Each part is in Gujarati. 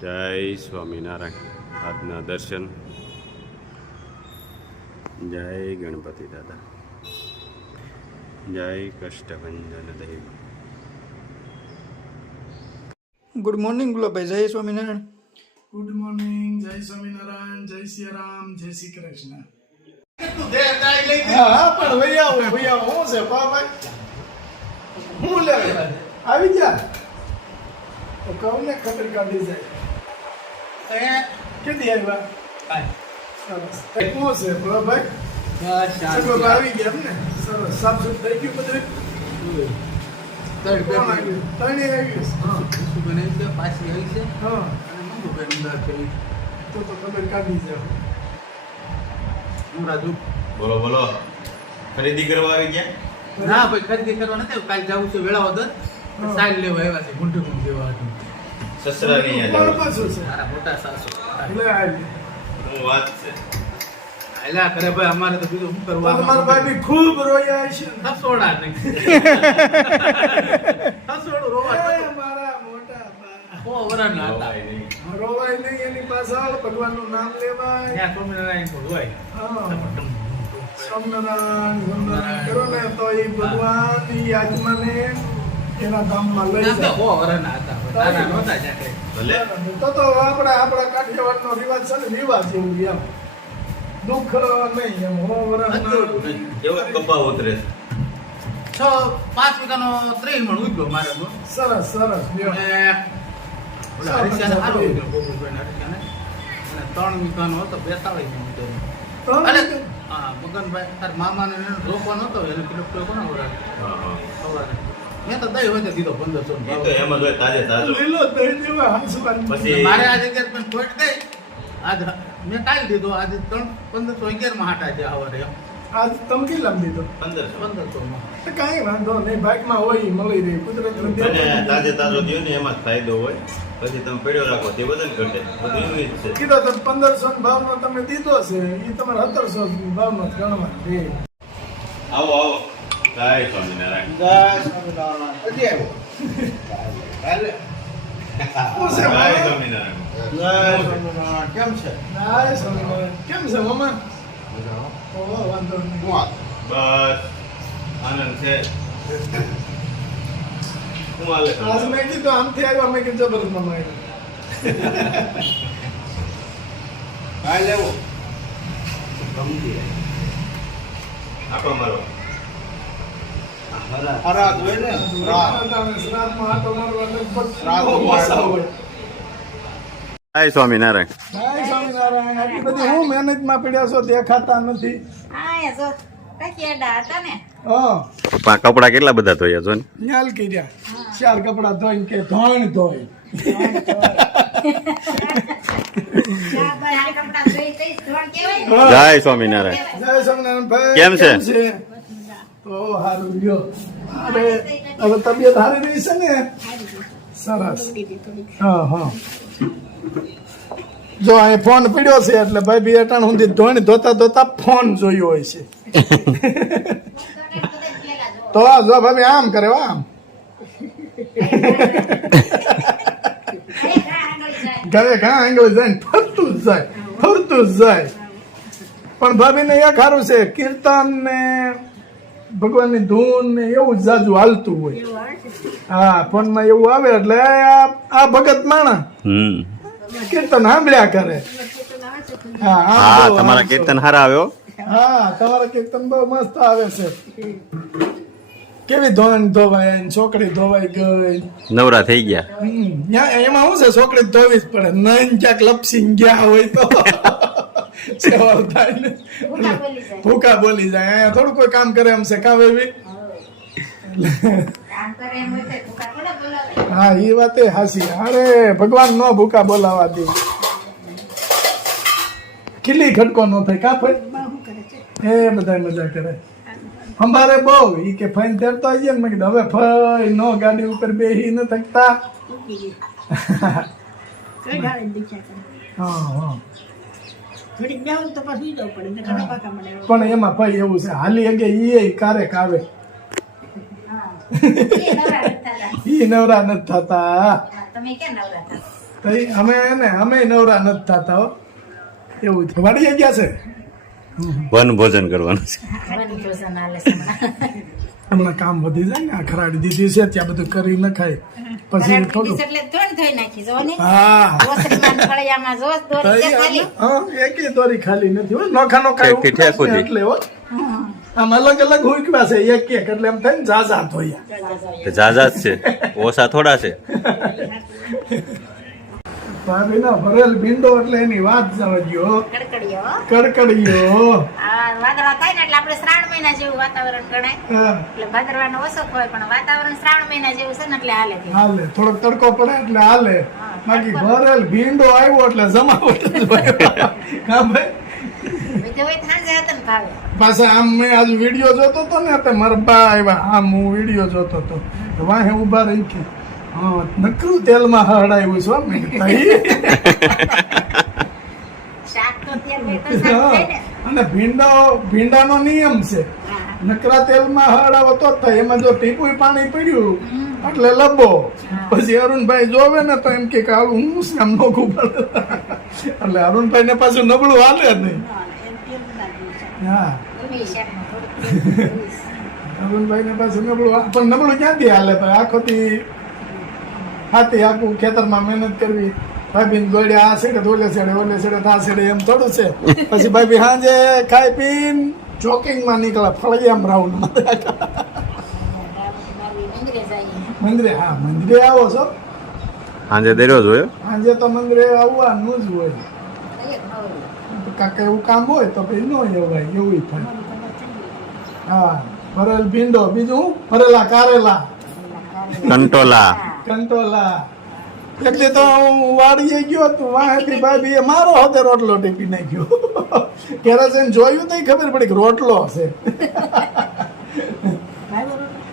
જય સ્વામિનારાયણ. આજના દર્શન. જય ગણપતિ દાદા. જય કષ્ટભંજન દેવ. Good morning Gulabbhai. જય સ્વામિનારાયણ. Good morning. જય સ્વામિનારાયણ. જય શ્રી રામ. જય શ્રી કૃષ્ણ. હા પણ ભૈયા હું છે ભાઈ હું લે આવી જા તો કહું ને ખબર કાઢી જાય કેદી આવ્યા સરસ શું છે ભાઈ સગવડ આવી ગયા એમ ને સરસ સાફ સુફ થઈ ગયું બધું ત્રણે આવ્યું પાછી આવી છે હા તો ખબર કાઢી જાય હું રાજુ બોલો બોલો. ખરીદી કરવા આવી ગયા? ના ભાઈ ખરીદી કરવા નથી કાલ જવું છે વેળાવદર સાલ લેવા આવ્યા છે ગુંઠી ગુંઠી દેવા સસરા નહીં કોણ પાછું છે મારા મોટા સાસુ લે આવી હું વાત છે. આયલા કરે ભાઈ અમારે તો બીજું શું કરવાનું તમારા ભાઈ ખૂબ રોયા છે હસોડા નહીં હસોડું રોવા એ મારા મોટા બા બહુ વરાના હતા ભાઈ નહીં. રોવાય નહીં એની પાછળ ભગવાનનું નામ લેવાય ત્યાં સ્વામિનારાયણ પણ હોય હા. સ્વામિનારાયણ કરો ને તો એ ભગવાન ઈ આત્માને એના ધામમાં લઈ ત્યાં તો જાય બહુ વરાના હતા નાના નહોતા જ્યાં ભલે. તો આપણા કાઠિયાવાડનો રિવાજ છે ને રિવાજ એવું એમ દુઃખ નહીં એમ હો વરસના કેવો કપા ઉતરે છે? 5 વીઘાનો 30 મણ ઉગ્યો મારે તો સરસ સરસ લ્યો. અને ઓલા હરીશિયાને સારો ઉગ્યો ગોકુલભાઈને હરીશિયાને. અને 3 વીઘાનો હતો 42 મણ ઉગ્યો. ત્રણ અરે વીઘા? હા મગનભાઈ તાર મામાને એને રોકવાનો હતો એને કિલો કોને વરાળ હા, હા. સવારે મેં તો દહીં હોય તો દીધો 1500 એ તો એમ જ હોય, તાજે તાજો. લીલો દહીં જેવા હંસવાની. પછી મારે આ જગ્યાએ પણ ખોટ ગઈ આજ મેં કાલ દીધો આજે 1511 માં હાટા છે સવારે આજ તમે કેટલામાં દીધો 1500. 1500 માં તો કાંઈ વાંધો નહીં બાઇકમાં હોય ઈ મળી રહે કુદરતનું દેન. અને તાજે તાજો દ્યો ને એમાં જ ફાયદો હોય. પછી તમે પડ્યો રાખો તે વજન ઘટે. બધું એવું જ છે. કીધો તો 1500 ભાવનો તમે દીધો છે એ તમારે 1700 ભાવનો જ ગણવા છે. આવો આવો. જય સ્વામિનારાયણ. શું છે જય મામા? સ્વામિનારાયણ. કેમ છે હાય સ્વામિનારાયણ. કેમ છે મામા? ઓહો, વાંધો નહીં. બસ આનંદ છે. શું હાલે છે? આજ મેં કીધું આમથી આવ્યા મેં કીધું જબરદસ્ત મામા આવ્યા. આપો મારો. શ્રાદ્ધમાં આંટો મારવા લગભગ બહુ આશા હોય. જય સ્વામિનારાયણ. હાય સ્વામિનારાયણ. આટલી બધી હું મહેનતમાં પડ્યા છો દેખાતા નથી. હા પા કપડા કેટલા બધા ધોયા છો ને? ન્યાલ કર્યા 4 કપડા ધોઈને કે ધોણ ધોઈ જય સ્વામિનારાયણ. જય સ્વામિનારાયણ ભાઈ. કેમ છે? ઓ હારું લ્યો. અરે હવે તબિયત સારી રહી છે ને? સરસ. હા હા જો અહીં ફોન પડ્યો છે એટલે ભાઈ બી અટાણ સુધી ધોઈને ધોતા ધોતા ફોન જોયો હોય છે તો જો ભાઈ આમ કરે હો, આમ ઘરે ઘણા આંગળી જાય ને ફરતું જ જાય પણ ભાભીને એક સારું છે કીર્તન ને ભગવાનની ધૂન ને એવું જ જાજુ હાલતું હોય. હા ફોનમાં એવું આવે એટલે આ ભગત માણા કીર્તન સાંભળ્યા કરે. હા હા, તમારા કીર્તન હારા આવ્યો. હા તમારા કીર્તન બહુ મસ્ત આવે છે. કેવી ધોન ધોવાય ને છોકરી ધોવાઈ ગઈ. નવરા થઈ ગયા. એમાં શું છે છોકરી ધોવી જ પડે નહીં ક્યાંક લપસી ગયા હોય તો સેવા થાય ને ભૂકા બોલી જાય. અહીંયા થોડું કોઈ કામ કરે એમ છે કામ એવી. હા એ વાત એ હાસી. અરે ભગવાન નો ભૂકા બોલાવા દે. કિલ્લી ખટકો નો થાય કા ફઈ એ બધા મજા કરે. અમારે બહુ ઈ કે ફઈન તેરતો આવીએ ને મેં કીધું હવે ફઈ નો ગાડી ઉપર બેહી ન થકતા. હા હા પણ એમાં ભાઈ એવું છે હાલી અગે ઈ કારેક આવે ઈ નવરા નથી થતા. તઈ અમે નવરા નથી થતા હો એવું છે. વાડીએ ગયા છે વન ભોજન કરવાનું છે. હમણાં કામ વધી જાય ને આ ખરાડી દીધી છે ત્યાં બધું કરી નખાય પછી થોડું હા એકેય દોરી ખાલી નથી હો નોખા નોખા ઠેકથી ઠેક સુધી. એટલે હો આમ અલગ અલગ હુકવા છે એક એક એટલે એમ થાય ને ઝાઝા ધોયા ઝાઝા જ છે, ઓછા થોડા છે. ભાભી ના ભરેલ ભીંડો એટલે એની વાત જવા દ્યો કડકડીયો વાદળા થાય ને એટલે આપણે શ્રાવણ મહિના જેવું વાતાવરણ ગણાય હા, એટલે ભાદરવાનો ઓછો હોય પણ વાતાવરણ શ્રાવણ મહિના જેવું છે ને એટલે હાલે છે. હાલે થોડોક તડકો પડે એટલે હાલે બાકી ભરેલ ભીંડો આવ્યો એટલે જમાવટ જ હોય. હા ભાઈ બીજું હોય તો સાંજે હતા ને ભાવે પાછા આમ મેં આજ વિડીયો જોતો હતો ને તે મારા બા આવ્યા આમ હું વિડીયો જોતો હતો તો વાહે ઉભા રહી કે હા નકરું તેલમાં હડાયું છે હો. મેં કીધું, "તઈ?" શાક તો તેલ હોય તો સારું થાય ને. અને ભીંડાનો નિયમ છે હા. નકરા તેલમાં હડાવો તો જ થાય એમાં જો ટીપું પાણી પડ્યું એટલે લબો પછી અરુણભાઈ જોવે ને તો એમ કે આવું હું છે આમ નોખું પડે એટલે અરુણભાઈ ને પાછું નબળું હાલે જ નહીં. હા ગમે શાકમાં થોડુંક તેલ હોય. અરુણભાઈ ને પાછું નબળું પણ નબળું ક્યાંથી હાલે ભાઈ આખોથી હાથી આખું ખેતરમાં મહેનત કરવી ભાભી દોડ્યા આ સેડે ઓલે સેડે આ સેડે એમ થોડું છે પછી ભાભી સાંજે ખાઈ પીને જોકિંગમાં નીકળે ફળિયામ રાઉન્ડ મંદિરે જઈએ. મંદિરે હા મંદિરે આવો છો સાંજે દરિયો જોયો. સાંજે તો મંદિરે આવવાનું જ હોય કઈએ કે ન હોય. કાંક એવું કામ હોય તો પછી ન એવાય એવું થાય હા ભરેલ ભીંડો બીજું હું? ભરેલા કારેલા કંટોલા. કંટોલા એટલે તો હું વાડીએ ગયો તું વાહેથી ભાભી મારો હાથે રોટલો ટીપી નાખ્યો કેરોસીન જોયું તો ખબર પડી કે રોટલો હશે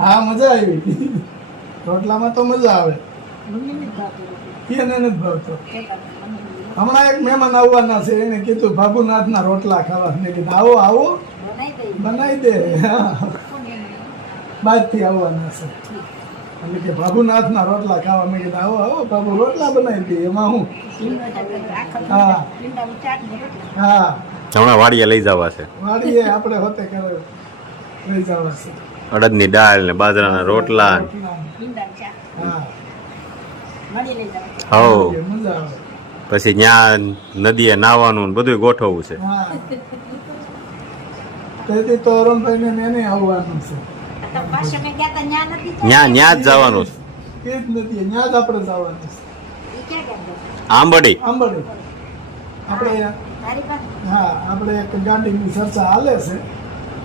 હા મજા આવી રોટલામાં તો મજા આવે એને નથી ભાવતો હમણાં એક મહેમાન આવવાના છે એને કીધું બાબુનાથના રોટલા ખાવા મેં કીધું આવો આવો બનાવી દે હા બહારથી આવવાના છે એટલે કે બાબુનાથના રોટલા ખાવા મેં કીધું આવો આવો બાબુ રોટલા બનાવી દે એમાં હું હા હા હમણાં વાડીએ લઈ જવા છે. વાડીએ આપણે હોતે કરે લઈ જવા છે અડદની દાળ ને બાજરાના રોટલા. હા હો મજા આવે પછી ત્યાં નદીએ નાવાનું ને બધું ગોઠવવું છે. હા તેથી તો અરુણભાઈ ને એને આવવાનું છે તો પાછું મેં ગયા તા ન્યા નથી જતા. ન્યા જ જવાનું છે. એ જ નથી ત્યાં જ આપણે જવાનું છે ઈ ક્યાં ગયા? આંબડી. આંબળી આપણે તારી પાસે? હા આપણે એક ગાડીની ચર્ચા હાલે છે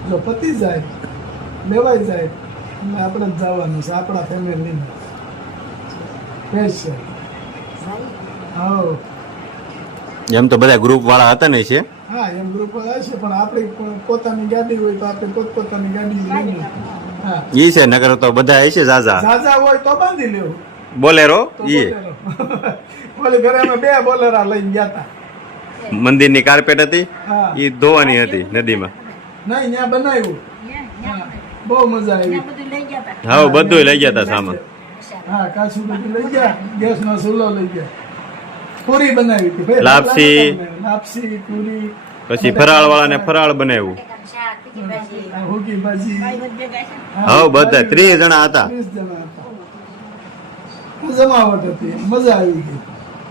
જો પતી જાય લેવાઈ જાય એટલે આપણે જ જવાનું છે આપણા ફેમિલીને સ્પેશિયલ હા એમ તો બધા ગ્રુપ વાળા હતા ને છે. હા એમ ગ્રુપ વાળા છે પણ આપણી પોતાની ગાડી હોય તો આપણે પોતપોતાની ગાડી લઈને હા ઈ છે નગર તો બધા હશે ઝાઝા. ઝાઝા હોય તો બાંધી લેવું બોલેરો તો ઈ બોલેરો. ઓલી ઘરે અમે 2 બોલેરા લઈને ગયા હતા મંદિરની કાર્પેટ હતી હા ઈ ધોવાની હતી નદીમાં. નહીં ત્યાં બનાવ્યું હા બહુ મજા આવી બધું લઈ ગયા તા. હા બધું લઈ ગયા હતા સામાન. હા કાચું બધું લઈ ગયા ગેસનો ચૂલો લઈ ગયા પૂરી બનાવી હતી ભાઈ લાપસી. લાપસી પૂરી પછી ફરાળ વાળાને ફરાળ બનાવ્યું. બટેકાનું શાક, તીખી ભાજી. હુકી ભાજી હા બધા 30 જણા હતા. 30 જણા હતા જમાવટ હતી મજા આવી ગઈ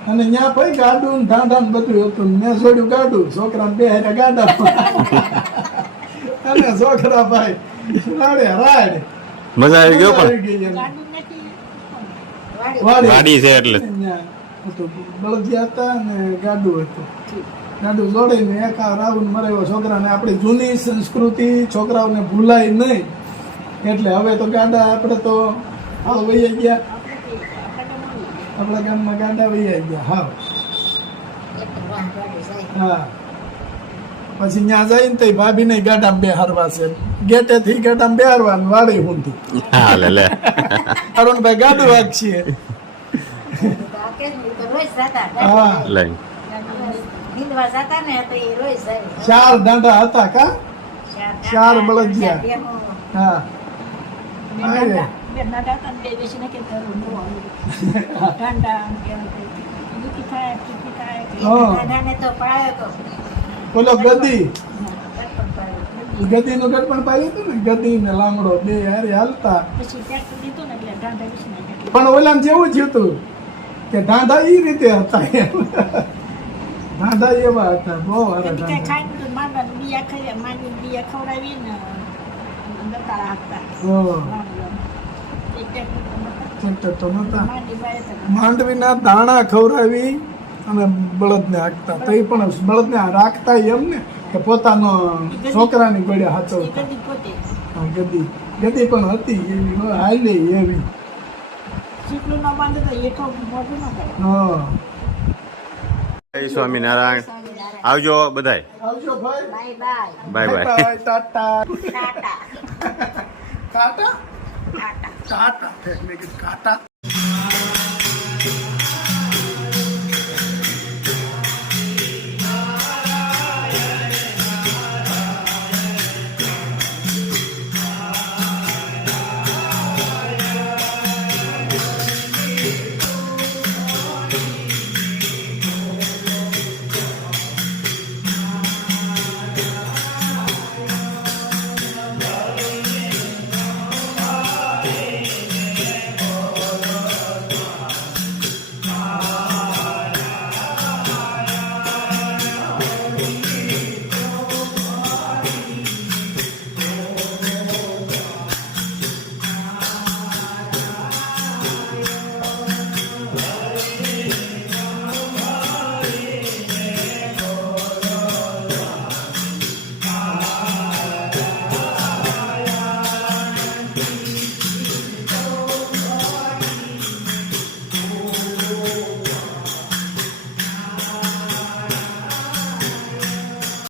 અને ત્યાં ભાઈ ગાડું ને ઢાંઢા ને બધું હતું મેં છોડ્યું ગાડું છોકરા બે હારે ગાડા અને છોકરા ભાઈ રાડે રાડ મજા આવી ગયો પણ આવી ગઈ એમ. વાડી. વાડી. વાડી છે એટલે. ત્યાં હતું બળદિયા હતા ને ગાડું હતું ગાડું જોડીને એક રાઉન્ડ મરાવ્યો છોકરાને આપણી જૂની સંસ્કૃતિ છોકરાઓને ભૂલાય નહીં એટલે હવે તો ગાડા આપણે તો હાવ વહી ગયા આપણા ગામમાં ગાડા વહી ગયા હાવ એક તો વાહ વાડી જાય. હા પછી ત્યાં જઈને તો ભાભીને ગાડામાં બેહારવા છે ગેટેથી ગાડામાં બેહારવાનું વાડી ઊંધી હા લે લે. અરુણભાઈ ગાડું વાગશીએ તો આ કેમ? ઈ તો રોજ જતા. હા લઈ નીંદવા જતા ને તો એ રોજ જાય. 4 દાંડા હતા કા ચાર બળદિયા. ચાર બહેનો. હા હા. દાદાને તો પડાયો તો બોલો ગદી ગટપણ પાડ્યો. ગદીનું ગઢ પણ પાડ્યું હતું ને, ગદી ને લાંગડો બે હારે હાલતા. પછી ટ્રેક્ટર લીધું ને એટલે ઢાંઢા વિશે પણ ઓલામાં જેવું થયું હતું કે ઢાંઢા એ રીતે હતા એમ. ઢાંઢા એવા હતા, બહુ હારા કઈ ઢાંઢા. ખાઈને તો માંડવા બિયા ખાઈ માંડી બિયા ખવડાવીને દતાળા આપતા હા. એક ટ્રેક્ટર તો નહોતા. ટ્રેક્ટર તો નહોતા. માંડી બાય તો માંડવીના દાણા ખવડાવી અને બળદને હાંકતા. તો એ પણ બળદને રાખતા એમ ને કે પોતાનો છોકરાની ગોળે એ હાચવતા. બધી પોતે હા, ગદી ગદી પણ હતી એવી, હાલે એવી. ચીકલું ન બાંધે તો એઠો મોઢું ન કરે. હા. જય સ્વામિનારાયણ. આવજો બધાય. આવજો ભાઈ. Bye bye bye bye. Tata. Tata Tata. Tata Tata. મેં કીધું ટાટા.